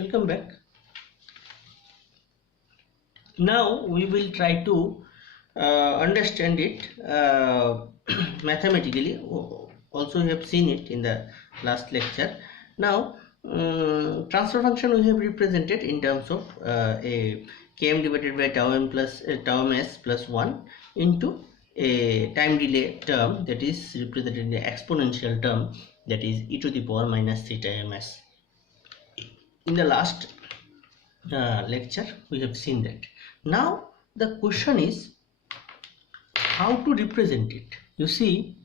Welcome back. Now we will try to understand it mathematically. Also, we have seen it in the last lecture. Now, transfer function we have represented in terms of a km divided by tau m plus tau ms plus 1 into a time delay term that is represented in the exponential term, that is e to the power minus theta ms. In the last lecture we have seen that. Now the question is how to represent it. You see,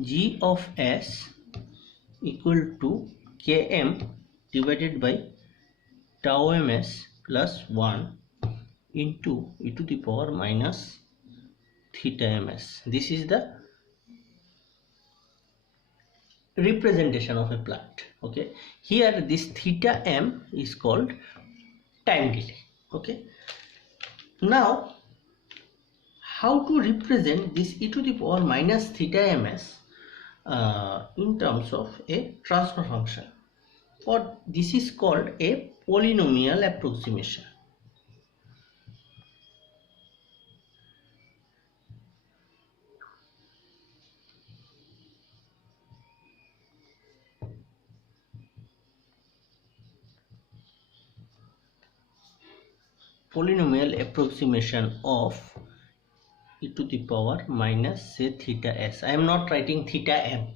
g of s equal to km divided by tau ms plus 1 into e to the power minus theta ms. This is the representation of a plot. Okay, here this theta m is called time delay. Okay, now how to represent this e to the power minus theta ms in terms of a transfer function, or this is called a polynomial approximation. Polynomial approximation of e to the power minus say theta s. I am not writing theta m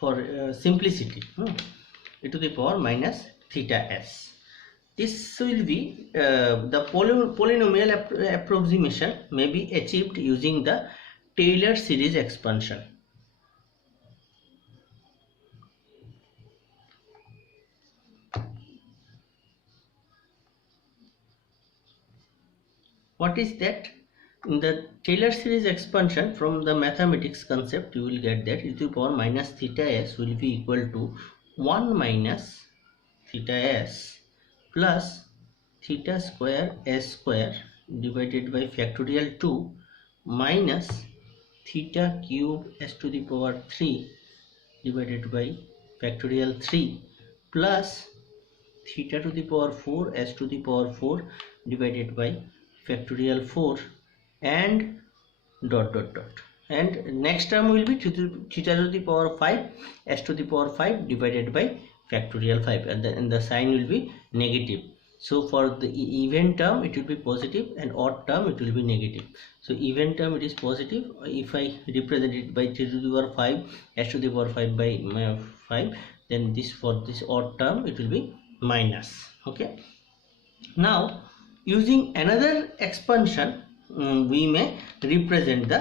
for simplicity. E to the power minus theta s. This will be the polynomial approximation may be achieved using the Taylor series expansion. What is that? In the Taylor series expansion, from the mathematics concept, you will get that e to the power minus theta s will be equal to 1 minus theta s plus theta square s square divided by factorial 2 minus theta cube s to the power 3 divided by factorial 3 plus theta to the power 4 s to the power 4 divided by factorial 4 and dot dot dot, and next term will be theta to the power 5 s to the power 5 divided by factorial 5, and the sign will be negative. So for the even term it will be positive, and odd term it will be negative. So even term it is positive. If I represent it by theta to the power 5 s to the power 5 by 5, then this for this odd term it will be minus. Okay, now using another expansion we may represent the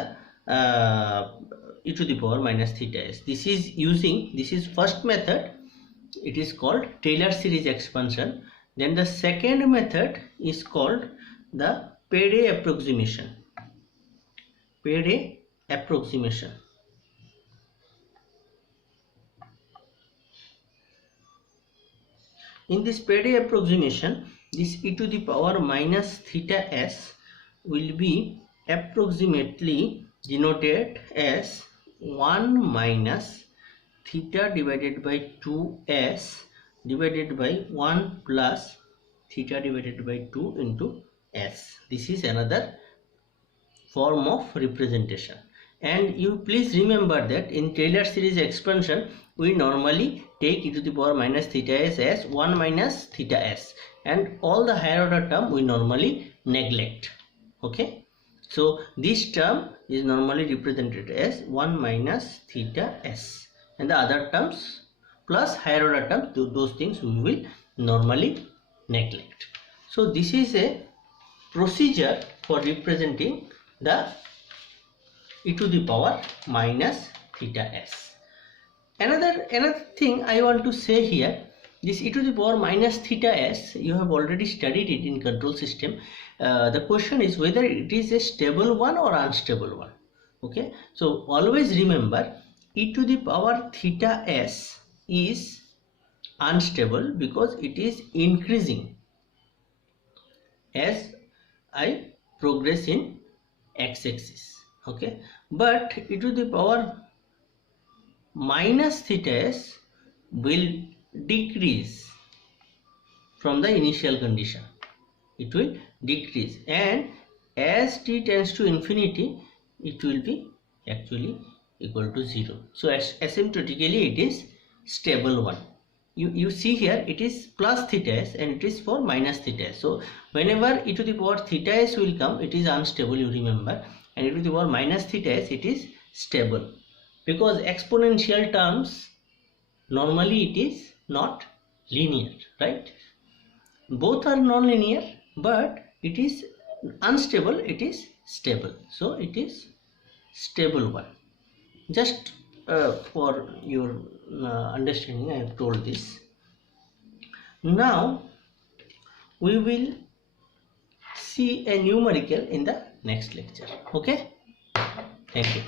e to the power minus theta s. This is first method, it is called Taylor series expansion. Then the second method is called the Pede approximation. Pede approximation. In this Pede approximation, this e to the power minus theta s will be approximately denoted as 1 minus theta divided by 2s divided by 1 plus theta divided by 2 into s. This is another form of representation. And you please remember that in Taylor series expansion we normally take e to the power minus theta s as 1 minus theta s, and all the higher order term we normally neglect. Okay, so this term is normally represented as 1 minus theta s, and the other terms plus higher order terms, those things we will normally neglect. So this is a procedure for representing the e to the power minus theta s. Another thing I want to say here, this e to the power minus theta s, you have already studied it in control system. The question is whether it is a stable one or unstable one. Okay, so always remember e to the power theta s is unstable because it is increasing as I progress in x-axis. Okay, but e to the power minus theta s will decrease from the initial condition. It will decrease, and as t tends to infinity, it will be actually equal to 0. So asymptotically it is stable one. You see here it is plus theta s and it is for minus theta s. So whenever e to the power theta s will come, it is unstable, you remember, and e to the power minus theta s, it is stable, because exponential terms normally it is not linear, right? Both are non-linear, but it is unstable, it is stable, so it is stable one. Just for your understanding, I have told this. Now we will see a numerical in the next lecture. Okay, thank you.